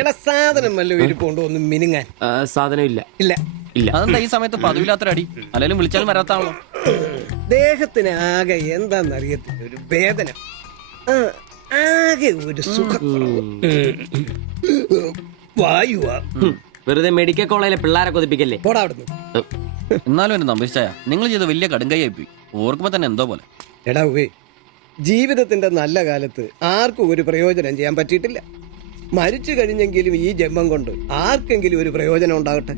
എടാ സാധനം വല്ല ഇരിപ്പുണ്ടോ ഒന്ന് മിനുങ്ങാൻ? സാധനം ഇല്ല. ഇല്ല ഇല്ല. അതെന്താ ഈ സമയത്ത് പതിവില്ലാത്തൊരടി? അല്ലെങ്കിലും വിളിച്ചാലും വരാത്താണല്ലോ. ദേഹത്തിന് ആകെ എന്താന്നറിയത്തില്ല, ഒരു വേദന, ആകെ ഒരു സുഖം. വായുവാ. വെറുതെ മെഡിക്കൽ കോളേജിലെ പിള്ളേരെ കൊതിപ്പിക്കല്ലേ. പോടാ അവിടുന്ന്. എന്നാലും എന്നെ നമ്പിച്ചായ നിങ്ങൾ ചെയ്ത വലിയ കടുങ്കയായി പോയി. ഓർക്കുമ്പോ തന്നെ എന്തോ പോലെ. എടാ ഉവേ, ജീവിതത്തിന്റെ നല്ല കാലത്ത് ആർക്കും ഒരു പ്രയോജനം ചെയ്യാൻ പറ്റിയിട്ടില്ല. മരിച്ചു കഴിഞ്ഞെങ്കിലും ഈ ജന്മം കൊണ്ട് ആർക്കെങ്കിലും ഒരു പ്രയോജനം ഉണ്ടാകട്ടെ.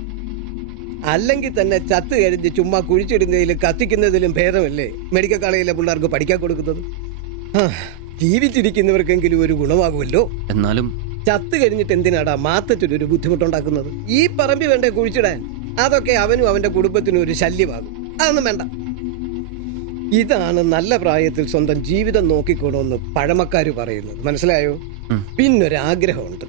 അല്ലെങ്കിൽ തന്നെ ചത്ത് കഴിഞ്ഞ് ചുമ്മാ കുഴിച്ചിടുന്നതിലും കത്തിക്കുന്നതിലും ഭേദമല്ലേ മെഡിക്കൽ കോളേജിലെ പിള്ളേർക്ക് പഠിക്കാൻ കൊടുക്കുന്നത്. ജീവിച്ചിരിക്കുന്നവർക്കെങ്കിലും ഒരു ഗുണമാകുമല്ലോ. എന്നാലും ചത്ത് കഴിഞ്ഞിട്ട് എന്തിനാടാ മാത്തത്തിനൊരു ബുദ്ധിമുട്ടുണ്ടാക്കുന്നത്? ഈ പറമ്പി വേണ്ടേ കുഴിച്ചിടാൻ? അതൊക്കെ അവനും അവന്റെ കുടുംബത്തിനും ഒരു ശല്യമാകും. അതൊന്നും വേണ്ട. ഇതാണ് നല്ല പ്രായത്തിൽ സ്വന്തം ജീവിതം നോക്കിക്കോണമെന്ന് പഴമക്കാര് പറയുന്നത്. മനസ്സിലായോ? പിന്നൊരാഗ്രഹമുണ്ട്.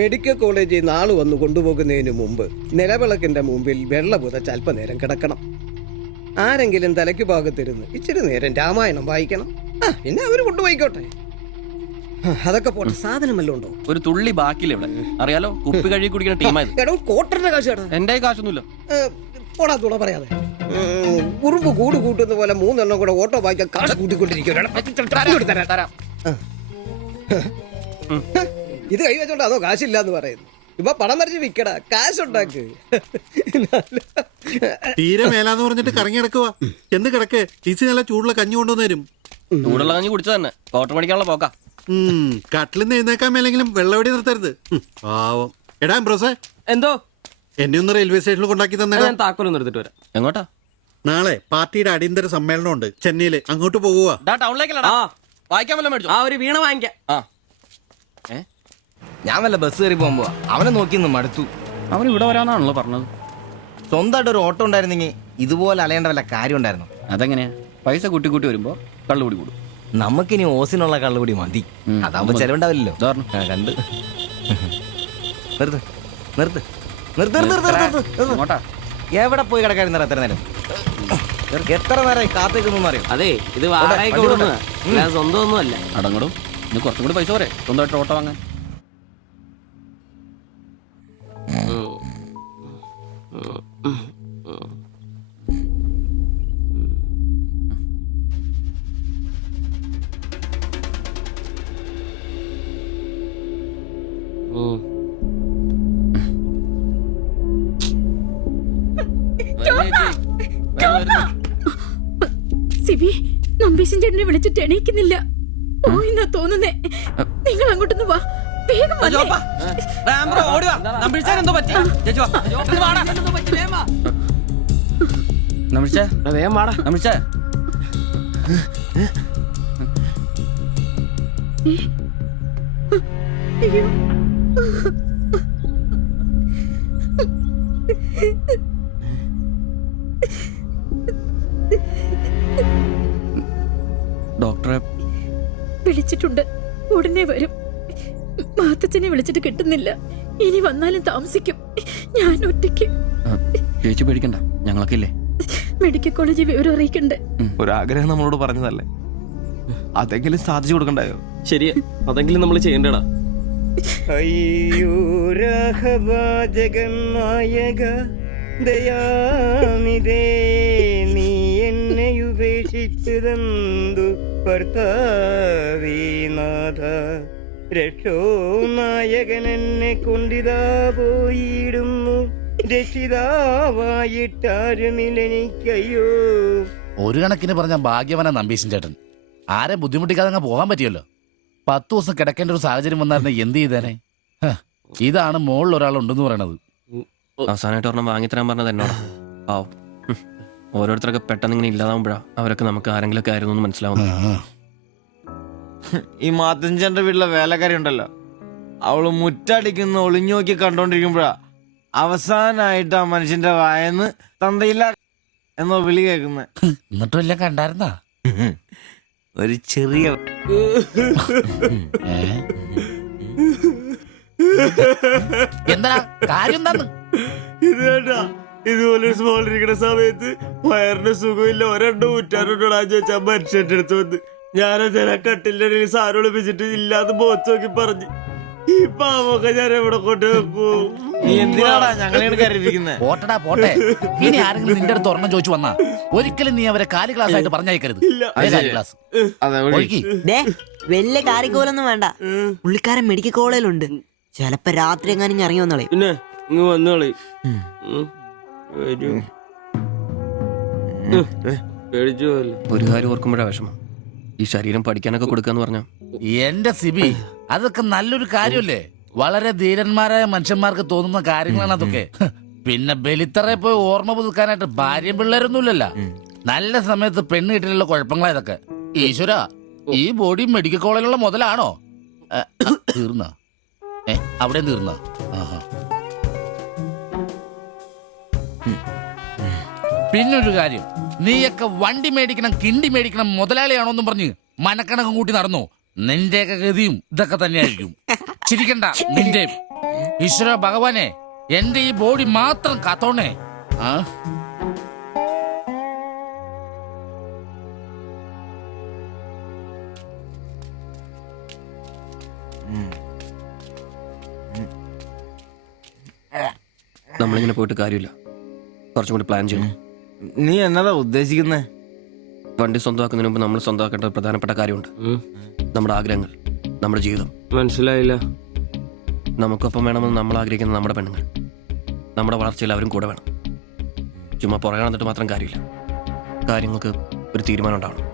മെഡിക്കൽ കോളേജിൽ നാള് വന്ന് കൊണ്ടുപോകുന്നതിന് മുമ്പ് നിലവിളക്കിന്റെ മുമ്പിൽ വെള്ള പുതച്ച് അല്പനേരം കിടക്കണം. ആരെങ്കിലും തലയ്ക്ക് ഭാഗത്തിരുന്ന് ഇച്ചിരി നേരം രാമായണം വായിക്കണം. പിന്നെ അവര് കൊണ്ടുപോയിക്കോട്ടെ. അതൊക്കെ പോട്ടെ, സാധനം വല്ലതും ഉണ്ടോ? ഒരു തുള്ളി ബാക്കിയില്ല ഇവിടെ. അറിയാലോ, കുപ്പി കഴുകി കുടിക്കുന്ന ടീമായത്. എടോ, കോട്ടറിന്റെ കാശ് കേട്ടോ. എന്റെ കാശൊന്നുമില്ല. പോടാ തുണ പറയാതെ. ഉറുമ്പ് കൂട് കൂട്ടുന്ന പോലെ 3 എണ്ണം കൂടെ ഓട്ടോ വായിക്കാൻ കാശ് കൂട്ടിക്കൊണ്ടിരിക്കും. ഇത് കൈവച്ചോണ്ട് അതോ കാശില്ലാന്ന് പറയുന്നു. ഇപ്പൊ പണം വരച്ച് വിക്കടാ, കാശുണ്ടാക്ക്. തീരെ മേലാന്ന് പറഞ്ഞിട്ട് കറങ്ങി കിടക്കുക. എന്ത് കിടക്ക്? ഈസി നല്ല ചൂടുള്ള കഞ്ഞി കൊണ്ടുവന്ന് തരും. ചൂടുള്ള കഞ്ഞി കുടിച്ചു തന്നെ കോട്ടർ മേടിക്കാനുള്ള പോക്കാ. കട്ടിലിന്ന് എഴുന്നേക്കാൻ മേലെങ്കിലും വെള്ളവടി നിർത്തരുത്. പാവം. എടാ ബ്രോസേ, എന്തോ എന്നെ ഒന്ന് റെയിൽവേ സ്റ്റേഷനിൽ കൊണ്ടാക്കി തന്നെ. ഞാൻ താക്കോലൊന്നും എടുത്തിട്ട് വരാം. എങ്ങോട്ടാ? നാളെ പാർട്ടിയുടെ അടിയന്തര സമ്മേളനം ഉണ്ട് ചെന്നൈയില്. അങ്ങോട്ട് പോകുക. ടൗണിലേക്കല്ല, വായിക്കാൻ വല്ല മേടിച്ചോ? ഒരു വീണ വാങ്ങിക്കാം. ഞാൻ വല്ല ബസ് കയറി പോകുമ്പോ അവനെ നോക്കി മടുത്തു. അവൻ ഇവിടെ വരാന്നാണല്ലോ പറഞ്ഞത്. സ്വന്തമായിട്ട് ഒരു ഓട്ടോ ഉണ്ടായിരുന്നെങ്കിൽ ഇതുപോലെ അലയേണ്ട വല്ല കാര്യം ഉണ്ടായിരുന്നു. അതെങ്ങനെയാ? പൈസ കൂട്ടി കൂട്ടി വരുമ്പോ കള്ളുകൂടി കൂടും. നമുക്കിനി ഓസിനുള്ള കള്ളുകൂടി മതി. അതാവുമ്പോ ചെലവുണ്ടാവില്ലല്ലോ. കണ്ട് നിർത്ത് നിർത്ത് നിർത്ത് നിർത്ത്. എവിടെ പോയി കിടക്കായിരുന്നു എത്ര നേരം? എത്ര നേരമായി കാത്തേക്കൊന്നും അറിയാം. അതെ, ഇത് വാടകയ്ക്ക് കൊടുക്കുന്നത്, സ്വന്തം ഒന്നും അല്ല. അടങ്ങടും. ഇന്ന് കുറച്ചും കൂടി പൈസ പോരെ സ്വന്തമായിട്ട് ഓട്ടോ വാങ്ങാൻ. സിബി, നമ്പീശൻ ചേട്ടനെ വിളിച്ചിട്ട് എണീക്കുന്നില്ല. പോയിന്നാ തോന്നുന്നേ. നിങ്ങൾ അങ്ങോട്ടൊന്ന് വാ, വേഗം വന്നേ. വേഗം വാടാ. അയ്യോ, ഡോക്ടറെ വിളിച്ചിട്ടുണ്ട്, ഉടനെ വരും. മാത്തച്ഛനെ വിളിച്ചിട്ട് കിട്ടുന്നില്ല. ഇനി വന്നാലും താമസിക്കും. ഞാൻ ഒറ്റയ്ക്ക്. ചേച്ചി പേടിക്കണ്ട, ഞങ്ങളൊക്കെ ഇല്ലേ. മെഡിക്കൽ കോളേജിൽ വിവരം അറിയിക്കണ്ടേ? ഒരാഗ്രഹം നമ്മളോട് പറഞ്ഞതല്ലേ, അതെങ്കിലും സാധിച്ചു കൊടുക്കണ്ടായോ? ശരിയാ, അതെങ്കിലും നമ്മൾ ചെയ്യണ്ടടാ. അയ്യോ രാഘവാജകനായക ദയാനിധേ, നീ എന്നെ ഉപേക്ഷിച്ചതെന്തു ഭർത്താവീനാഥ. രക്ഷോ നായകൻ എന്നെ കൊണ്ടിതാ പോയിടുന്നു, രക്ഷിതാവായിട്ടാരുമില്ലെനിക്കയ്യോ. ഒരു കണക്കിന് പറഞ്ഞ ഭാഗ്യവനാ നമ്പീശൻ ചേട്ടൻ. ആരെ ബുദ്ധിമുട്ടിക്കാതെ അങ്ങ് പോകാൻ പറ്റിയല്ലോ. 10 ദിവസം കിടക്കേണ്ട ഒരു സാഹചര്യം വന്നായിരുന്നെ എന്ത് ചെയ്തേനെ? ഇതാണ് മോളിൽ ഒരാളുണ്ടെന്ന് പറയണത്. അവസാനമായിട്ട് ഒരെണ്ണം വാങ്ങിത്തരാൻ പറഞ്ഞത് എന്നോട്. ആവും. ഓരോരുത്തരൊക്കെ പെട്ടെന്ന് ഇങ്ങനെ ഇല്ലാതാവുമ്പോഴാ അവരൊക്കെ നമുക്ക് ആരെങ്കിലൊക്കെ ആയിരുന്നു എന്ന് മനസ്സിലാവുന്നു. ഈ മാത്തഞ്ചന്റെ വീട്ടിലെ വേലക്കാരി ഉണ്ടല്ലോ, അവള് മുറ്റടിക്കുന്ന ഒളിഞ്ഞു നോക്കി കണ്ടോണ്ടിരിക്കുമ്പോഴാ അവസാനായിട്ട് ആ മനുഷ്യന്റെ വായന്ന് തന്തയില്ല എന്നോ വിളി കേൾക്കുന്നത്. എന്നിട്ടും എല്ലാം കണ്ടായിരുന്നാ? ഒരു ചെറിയ എന്താ കാര്യം? എന്താന്ന് ഇത് കേട്ടാ, ഇതുപോലെ സ്മോൾ ഇരിക്കുന്ന സമയത്ത് വയറിന് സുഖമില്ല, ഒരെണ്ണം ഊറ്റാറുണ്ടോടാ ചോദിച്ചാ മനുഷ്യന്റെ അടുത്ത് വന്ന് ഞാനതിനെ കട്ടിലിന്റെ ഇടയിൽ സാറ് വിളിപ്പിച്ചിട്ട് ഇല്ലാതെ ബോച്ച് നോക്കി പറഞ്ഞു ഈ പാവൊക്കെ ഞാൻ എവിടെ കൊണ്ട് വെക്കൂ. നീ എന്തിനാടാ ഞങ്ങളെയാണ് കരയിപ്പിക്കുന്നത്? പോട്ടടാ പോട്ടെ. ഇനി ആരെങ്കിലും നിന്റെ അടുത്ത് ഒരെണ്ണം ചോദിച്ചു വന്നാ ഒരിക്കലും നീ അവരെ കാലി ക്ലാസ് ആയിട്ട് പറഞ്ഞയക്കരുത്. അതേ കാലി ക്ലാസ് അതെ ഒഴുക്കി. ദേ വലിയ കാരിക്കോലൊന്നും വേണ്ട, പുള്ളിക്കാരൻ മെഡിക്കൽ കോളേജിലുണ്ട്. ചിലപ്പോ രാത്രി എങ്ങാനും ഇറങ്ങി വന്നോളെ. പിന്നെ ഇങ്ങ് വന്നോളി. പേടിച്ചു പോയല്ലേ. ഒരു കാര്യം ഓർക്കുമ്പോഴാ വിഷമം. ഈ ശരീരം പഠിക്കാനൊക്കെ കൊടുക്കാന്ന് പറഞ്ഞാ എന്റെ സിബി, അതൊക്കെ നല്ലൊരു കാര്യമല്ലേ? വളരെ ധീരന്മാരായ മനുഷ്യന്മാർക്ക് തോന്നുന്ന കാര്യങ്ങളാണ് അതൊക്കെ. പിന്നെ ബലിത്തറയെ പോയി ഓർമ്മ പുതുക്കാനായിട്ട് ഭാര്യയും പിള്ളേരൊന്നുമില്ലല്ലോ. നല്ല സമയത്ത് പെണ്ണ് കിട്ടിയുള്ള കുഴപ്പങ്ങളാ ഇതൊക്കെ. ഈശ്വര, ഈ ബോഡി മെഡിക്കൽ കോളേജിലുള്ള മുതലാണോ? തീർന്ന അവിടെ തീർന്ന. പിന്നൊരു കാര്യം, നീയൊക്കെ വണ്ടി മേടിക്കണം, കിണ്ടി മേടിക്കണം, മുതലാളിയാണോന്നും പറഞ്ഞ് മനക്കണക്കും കൂട്ടി നടന്നു. നിന്റെയൊക്കെ ഗതിയും ഇതൊക്കെ തന്നെയായിരിക്കും. ചിരിക്കണ്ട നിന്റെ. ഈശ്വര ഭഗവാനെ, എന്റെ ഈ ബോഡി മാത്രം കാത്തോണേ. ആ നമ്മളിങ്ങനെ പോയിട്ട് കാര്യമില്ല. കുറച്ചും കൂടി പ്ലാൻ ചെയ്യണം. നീ എന്നതാ ഉദ്ദേശിക്കുന്നേ? വണ്ടി സ്വന്തമാക്കുന്നതിന് മുമ്പ് നമ്മൾ സ്വന്തമാക്കേണ്ട ഒരു പ്രധാനപ്പെട്ട കാര്യമുണ്ട്. നമ്മുടെ ആഗ്രഹങ്ങൾ, നമ്മുടെ ജീവിതം. മനസ്സിലായില്ല. നമുക്കൊപ്പം വേണമെന്ന് നമ്മൾ ആഗ്രഹിക്കുന്ന നമ്മുടെ പെണ്ണുങ്ങൾ. നമ്മുടെ വളർച്ചയിൽ അവരും കൂടെ വേണം. ചുമ്മാ പുറകെ നടന്നിട്ട് മാത്രം കാര്യമില്ല. കാര്യങ്ങൾക്ക് ഒരു തീരുമാനം ഉണ്ടാവണം.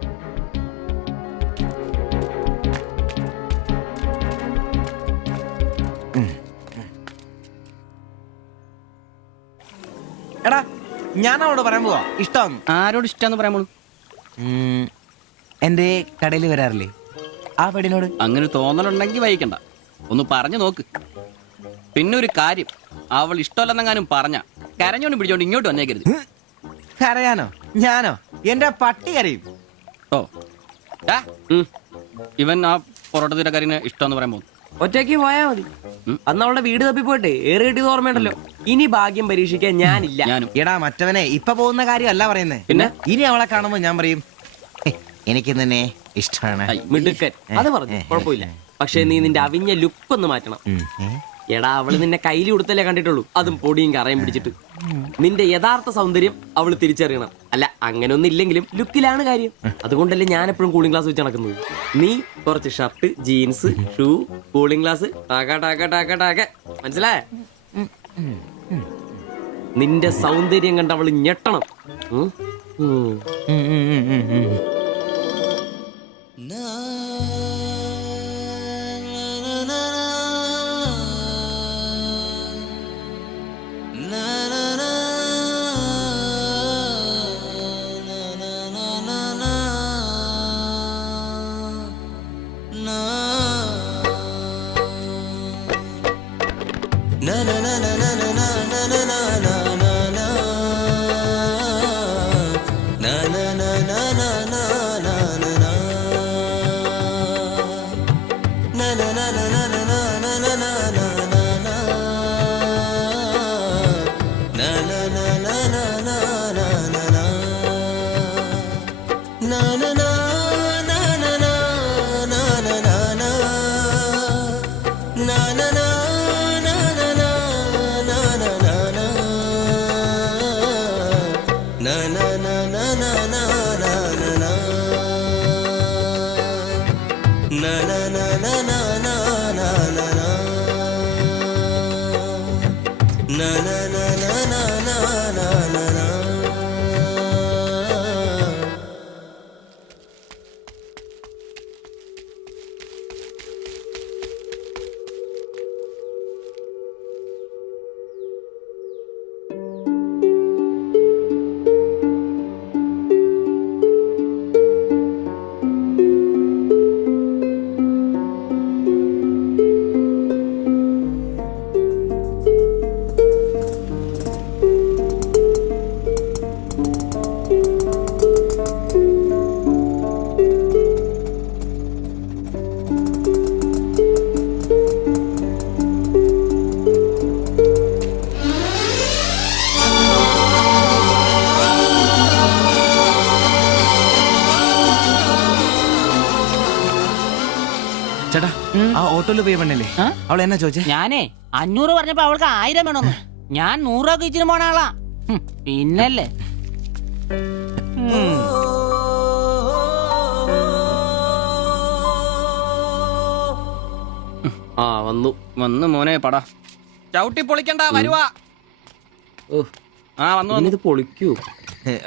എടാ ഞാൻ അവളോട് പറയാൻ പോവാ ഇഷ്ടം. ആരോട് ഇഷ്ടാന്ന് പറയാൻ പോണു? എന്റെ കടയിൽ വരാറില്ലേ ആ പെടിനോട്? അങ്ങനെ തോന്നലുണ്ടെങ്കിൽ വൈകണ്ട, ഒന്ന് പറഞ്ഞു നോക്ക്. പിന്നെ ഒരു കാര്യം, അവൾ ഇഷ്ടമല്ലെന്നെങ്ങാനും പറഞ്ഞ കരഞ്ഞോണ്ട് പിടിച്ചോണ്ട് ഇങ്ങോട്ട് വന്നേക്കരുത്. കരയാനോ? ഞാനോ? എന്റെ പട്ടി കരയും. ഓ ഇവൻ ആ പൊറോട്ട തീരക്കാരിനെ ഇഷ്ടമെന്ന് പറയാൻ പോകുന്നു. ഒറ്റയ്ക്ക് പോയാ മതി. അന്ന് അവളുടെ വീട് തപ്പി പോയിട്ട് ഏറെ കിട്ടിയത് ഓർമ്മയുണ്ടല്ലോ. ഇനി ഭാഗ്യം പരീക്ഷിക്കാൻ ഞാനില്ല. ഞാനും. എടാ മറ്റവനെ ഇപ്പൊ പോകുന്ന കാര്യമല്ല പറയുന്നേ. പിന്നെ ഇനി അവളെ കാണുമ്പോ ഞാൻ പറയും എനിക്ക് തന്നെ ഇഷ്ടമാണ്. മിടുക്കൻ. അത് പറഞ്ഞു കുഴപ്പമില്ല. പക്ഷെ നീ നിന്റെ അവിഞ്ഞ ലുക്ക് ഒന്ന് മാറ്റണം. എടാ അവള് നിന്നെ കയ്യിൽ കൊടുത്തല്ലേ കണ്ടിട്ടുള്ളൂ, അതും പൊടിയും കറയും പിടിച്ചിട്ട്. നിന്റെ യഥാർത്ഥ സൗന്ദര്യം അവള് തിരിച്ചറിയണം. അല്ല അങ്ങനെ ഒന്നും ഇല്ലെങ്കിലും ലുക്കിലാണ് കാര്യം. അതുകൊണ്ടല്ലേ ഞാൻ എപ്പോഴും കൂളിംഗ് ഗ്ലാസ് വെച്ച് നടക്കുന്നത്. നീ കുറച്ച് shirt, jeans, shoe, cooling glass, മനസ്സിലായ? നിന്റെ സൗന്ദര്യം കണ്ട് അവള് ഞെട്ടണം. na na na na na na na ഓട്ടോയിൽ പോയി പെണ്ണല്ലേ അവൾ എന്നാ ചോദിച്ചേ? ഞാനേ 500 പറഞ്ഞപ്പോ അവൾക്ക് 1000 വേണമെന്ന്. ഞാൻ 100 ഒക്കെ ഇച്ചിരി പോണ ആളാ. പിന്നല്ലേ ആ വന്നു. വന്ന് മോനെ പടാ ചവിട്ടി പൊളിക്കണ്ട വരുവാ. ഓ, ആ വന്നു വന്നു. ഇത് പൊളിക്കൂ.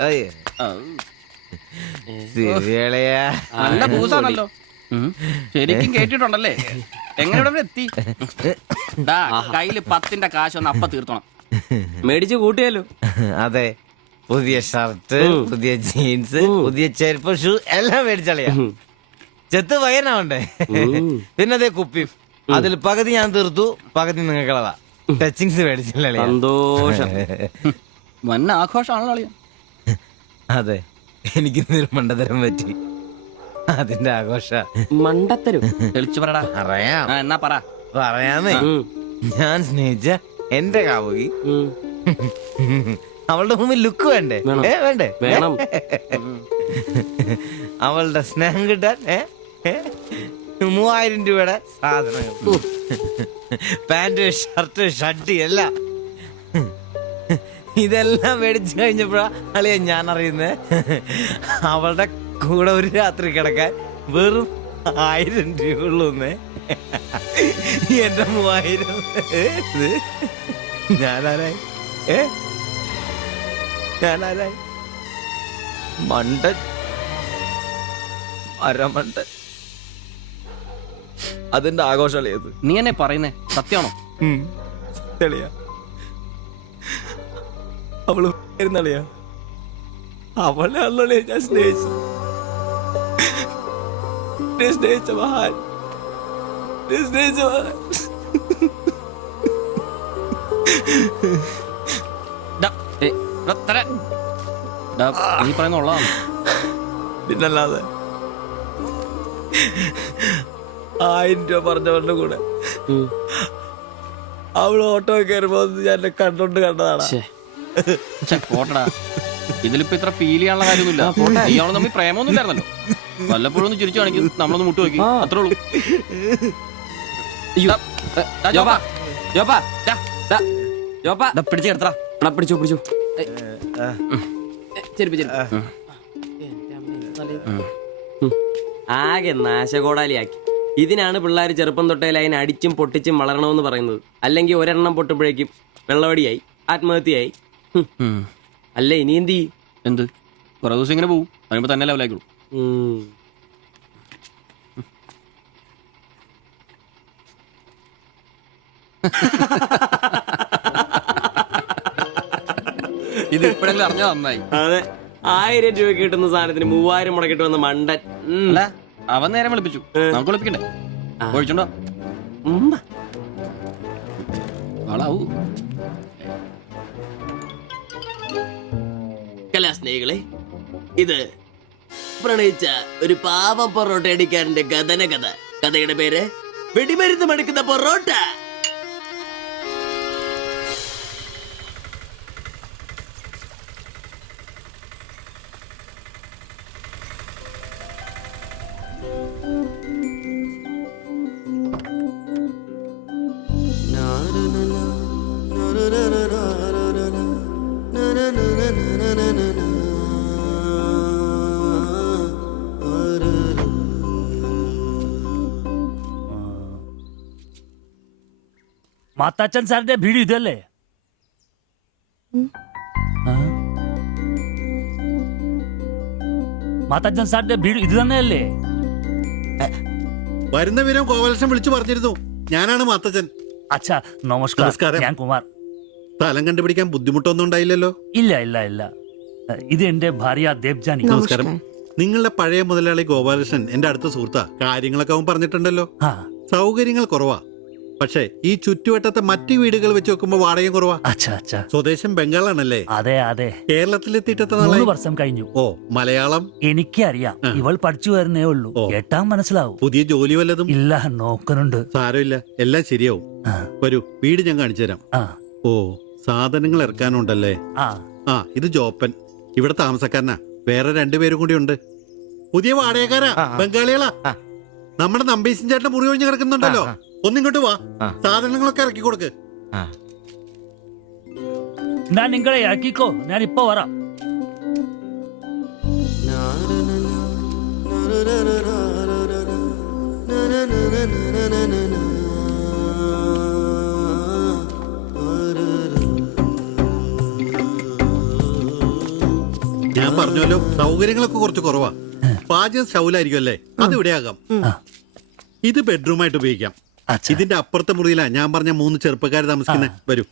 ഏയ്. സിരിയളയാ. നല്ല പൂസാണല്ലോ. ശരിക്കും കേട്ടിട്ടുണ്ടല്ലേ? എങ്ങനെ ഇവിടെ വരെ എത്തി? ദാ, കയ്യില് 10ന്റെ കാശൊന്ന് അപ്പ തീർത്തോണം. മേടിച്ച് കൂട്ടിയാലോ? അതെ, പുതിയ ഷർട്ട്, പുതിയ ജീൻസ്, പുതിയ ചെരുപ്പ്, ഷൂ എല്ലാം മേടിച്ചളിയാ. ചെത്ത് പയ്യനാവണ്ടേ? പിന്നെ അതേ കുപ്പി, അതിൽ പകുതി ഞാൻ തീർത്തു, പകുതി നിങ്ങൾക്കുള്ളതാ. ടച്ചിങ്സ് മേടിച്ചില്ലേ? സന്തോഷം. വന്ന ആഘോഷമാണല്ലോ അളിയാ. അതെ, എനിക്ക് മണ്ടതരം പറ്റി, അതിന്റെ ആഘോഷ. മണ്ടത്തരും തെളിച്ചു പറടാ. പറയാം, എന്നാ പറ. പറയാമേ. ഞാൻ സ്നേഹിച്ച എന്റെ കാമുകി അവളുടെ മുമ്പിൽ ലുക്ക് വേണ്ടേ? വേണ്ടേ? വേണം. അവളുടെ സ്നേഹം കിട്ടാൻ 3000 രൂപയുടെ സാധനങ്ങൾ, പാന്റ്, ഷർട്ട്, ഷഡ്ഡി എല്ലാം. ഇതെല്ലാം മേടിച്ചു കഴിഞ്ഞപ്പോഴാ അളിയ ഞാൻ അറിയുന്നത് അവളുടെ കൂടെ ഒരു രാത്രി കിടക്കാൻ വെറും 1000 രൂപ ഉള്ളൂന്നേ. എന്റെ 3000 ഞാനാരായി? ഞാനാരായി? മണ്ടൻ, അരമണ്ടൻ. അതിന്റെ ആഘോഷളിയത്. നീ എന്നെ പറയുന്നേ സത്യമാണോ? തെളിയാ, അവള് ളിയാ, അവളെ അല്ലേ ഞാൻ സ്നേഹിച്ചു. സ്നേഹിച്ച മഹാൻ, സ്നേഹിച്ച മഹാൻ. നീ പറയുന്ന ഉള്ളതാണ്. പിന്നല്ലാതെ 1000 രൂപ പറഞ്ഞവരുടെ കൂടെ അവള് ഓട്ടോ കയറുമ്പോ ഞാൻ കണ്ടോണ്ട് കണ്ടതാണ്. പോട്ടടാ, ഇതിലിപ്പോ ഇത്ര ഫീൽ ചെയ്യാനുള്ള കാര്യമൊന്നുമില്ല. ഇയാള് തമ്മിൽ പ്രേമൊന്നും ഇല്ലായിരുന്നല്ലോ. വല്ലപ്പോഴും ഒന്ന് ചിരിച്ചു കാണിക്കും, നമ്മളൊന്ന് മുട്ടു നോക്കി, അത്രേ ഉള്ളൂ. പിടിച്ചു കിടത്തടാ. പിടിച്ചു പിടിച്ചു. ചെരുപ്പ് ചെരുപ്പ്. ആകെ നാശകോടാലിയാക്കി. ഇതിനാണ് പിള്ളേർ ചെറുപ്പം തൊട്ടേ ലൈൻ അടിച്ചും പൊട്ടിച്ചും വളരണമെന്ന് പറയുന്നത്. അല്ലെങ്കിൽ ഒരെണ്ണം പൊട്ടുമ്പോഴേക്കും വെള്ളവടിയായി, ആത്മഹത്യയായി. അല്ലേ ഇനി എന്ത് ചെയ്യും? എന്ത് കുറെ ദിവസം ഇങ്ങനെ പോവും, പറയുമ്പോ തന്നെ ലെവലായിക്കോളൂ. ഇത് ഇപ്പോഴെങ്കിലും അറിഞ്ഞാ നന്നായി. അതെ, 1000 രൂപ കിട്ടുന്ന സാധനത്തിന് 3000 മുടക്കിട്ട് വന്ന മണ്ടൻ. അല്ല, അവൻ നേരം വിളിപ്പിച്ചു, നമുക്ക് വിളിപ്പിക്കണ്ടേ? ഒഴിച്ചുണ്ടോ? ആളാവൂ. കലാസ്നേഹികളെ, ഇത് പ്രണയിച്ച ഒരു പാവം പൊറോട്ട അടിക്കാരന്റെ കഥന കഥ. കഥയുടെ പേര് വെടിമരുന്ന് മടുക്കുന്ന പൊറോട്ട. മാത്താച്ചൻ സാറിന്റെ വീട് ഇതല്ലേ? മാത്താച്ചൻ സാറിന്റെ വീട് ഇത് തന്നെയല്ലേ? വരുന്ന വിവരം കോവലക്ഷം വിളിച്ചു പറഞ്ഞിരുന്നു. ഞാനാണ് മാത്തച്ഛൻ. അച്ഛാ നമസ്കാരം. നമസ്കാരം. ഞാൻ കുമാർ. സ്ഥലം കണ്ടുപിടിക്കാൻ ബുദ്ധിമുട്ടൊന്നും ഉണ്ടായില്ലല്ലോ? ഇല്ല ഇല്ല ഇല്ല. ഇത് എന്റെ ഭാര്യ ദേവ്ജാനി. നമസ്കാരം. നിങ്ങളുടെ പഴയ മുതലാളി ഗോപാലകൃഷ്ണൻ എന്റെ അടുത്ത സുഹൃത്താ. കാര്യങ്ങളൊക്കെ അവൻ പറഞ്ഞിട്ടുണ്ടല്ലോ. സൗകര്യങ്ങൾ കുറവാ, പക്ഷേ ഈ ചുറ്റുവട്ടത്തെ മറ്റു വീടുകൾ വെച്ച് നോക്കുമ്പോ വാടകയും കുറവാ. സ്വദേശം ബംഗാളാണല്ലേ? അതെ അതെ. കേരളത്തിലെത്തിയിട്ട് 3 വർഷം കഴിഞ്ഞു. ഓ, മലയാളം എനിക്കറിയാം. ഇവൾ പഠിച്ചു വരുന്നേ ഉള്ളൂ. കേട്ടാ മനസ്സിലാവും. പുതിയ ജോലി വല്ലതും? ഇല്ല, നോക്കുന്നുണ്ട്. സാരമില്ല, എല്ലാം ശരിയാവും. വരൂ, വീട് ഞാൻ കാണിച്ചു തരാം. ഓ, സാധനങ്ങൾ ഇറക്കാനുണ്ടല്ലേ? ആ, ഇത് ജോപ്പൻ, ഇവിടെ താമസക്കാരനാ. വേറെ 2 പേരും കൂടി ഉണ്ട്. പുതിയ വാടകക്കാരാ, ബംഗാളികളാ. നമ്മുടെ നമ്പീശൻ ചേട്ടന്റെ മുറി ഒഴിഞ്ഞ് കിടക്കുന്നുണ്ടല്ലോ, ഒന്നിങ്ങോട്ട് വാ, സാധനങ്ങളൊക്കെ ഇറക്കി കൊടുക്ക്. ഞാൻ നിങ്ങളെ ഇറക്കിക്കോ, ഞാൻ ഇപ്പൊ വരാം. ഞാൻ പറഞ്ഞല്ലോ സൗകര്യങ്ങളൊക്കെ കുറച്ച് കുറവാ. പാചകം സ്റ്റൗലായിരിക്കും അല്ലേ, അത് ഇവിടെയാകാം. ഇത് ബെഡ്റൂമായിട്ട് ഉപയോഗിക്കാം. ഇതിന്റെ അപ്പുറത്തെ മുറിയിലാ ഞാൻ പറഞ്ഞ 3 ചെറുപ്പക്കാർ താമസിക്കുന്നത്. വരൂ.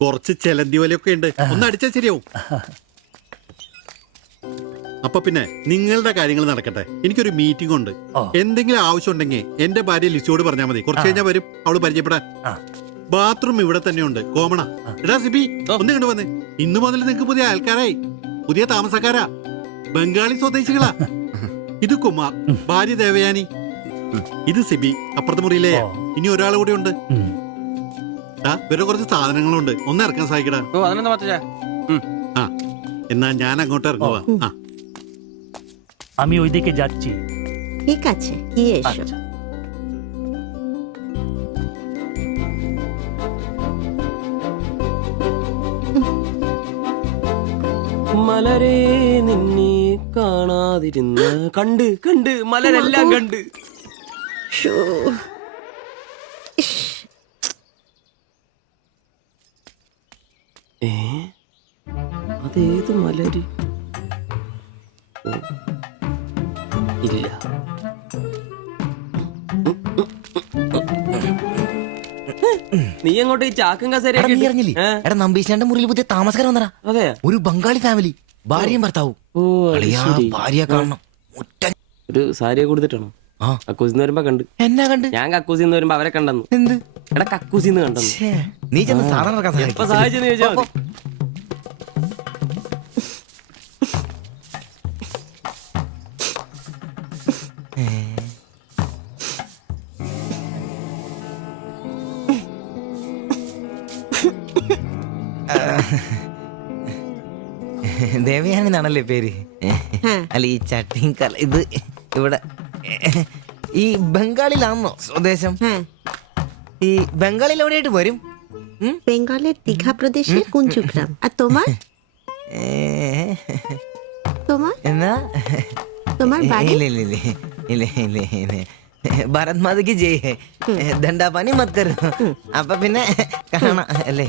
കുറച്ച് ചെലന്തി വലയൊക്കെ ഉണ്ട്, ഒന്ന് അടിച്ചാൽ ശരിയാവും. അപ്പൊ പിന്നെ നിങ്ങളുടെ കാര്യങ്ങൾ നടക്കട്ടെ, എനിക്കൊരു മീറ്റിംഗ് ഉണ്ട്. എന്തെങ്കിലും ആവശ്യം ഉണ്ടെങ്കിൽ എന്റെ ഭാര്യ ലിസിയോട് പറഞ്ഞാൽ മതി, കുറച്ച് കഴിഞ്ഞാൽ വരും അവള് പരിചയപ്പെടാൻ. ബാത്റൂം ഇവിടെ തന്നെയുണ്ട്, കോമണ. എടാ സിബി, ഒന്ന് കണ്ടു വന്നേ. ഇന്നു മുതൽ നിങ്ങൾക്ക് പുതിയ ആൾക്കാരായി, പുതിയ താമസക്കാരാ, ബംഗാളി സ്വദേശികളാ. ഇത് കുമാർ, ഭാര്യ ദേവയാനി. ഇത് സിബി, അപ്പുറത്തെ മുറിയിലെ. ഇനി ഒരാൾ കൂടെ ഉണ്ട്. വേറെ കുറച്ച് സാധനങ്ങളുണ്ട്, ഒന്ന് ഇറക്കാൻ സഹായിക്കടാ. ആ, എന്നാ ഞാൻ അങ്ങോട്ട് ഇറങ്ങുവാ. আমি ওইদিকে যাচ্ছি। ঠিক আছে, গিয়ে এসো। മലരെ നിന്നെ കാണാതിരുന്ന് കണ്ട് കണ്ട് മലരെല്ലാം കണ്ട്. അതേത് മലര്? ഇല്ല. നീ അങ്ങോട്ട് ഈ ചാക്കും കസേരയൊക്കെ എടാ നമ്പീശന്റെ മുറിയിൽ പുതിയ താമസക്കാരൻ വന്നടാ. അതെ, ഒരു ബംഗാളി ഫാമിലി, ഭാര്യയും ഭർത്താവും. ഓ ഭാര്യ കാണണം. ഒരു സാരിയെ കൊടുത്തിട്ടാണോ? കക്കൂസിന്ന് വരുമ്പോ കണ്ട്. എന്നാ കണ്ട്? ഞാൻ കക്കൂസിന്ന് വരുമ്പോ അവരെ കണ്ടെന്ന്. എന്ത്? എടാ കക്കൂസിന്ന് കണ്ടെന്ന്. നീ ചെന്ന് സാധനം ഇറക്കാൻ എപ്പോ സഹായിച്ചെന്ന് ചോദിച്ചാ മതി. ദേവയാനെന്നാണല്ലേ പേര്? അല്ല ഈ ചട്ടിയും ഇത് ഇവിടെ ഈ ബംഗാളിലാണോ സ്വദേശം? ഈ ബംഗാളിൽ എവിടെയായിട്ട് വരും? বেঙ্গলের দীঘা প্রদেশের কুঞ্জগ্রাম। আর তোমার? তোমার എന്നാ তোমার বাড়ি? ഇല്ല ഭാരത് മാതയ്ക്ക് ജയ്. ദണ്ഡാപാനി മത് കരോ. അപ്പൊ പിന്നെ കാണാം അല്ലേ?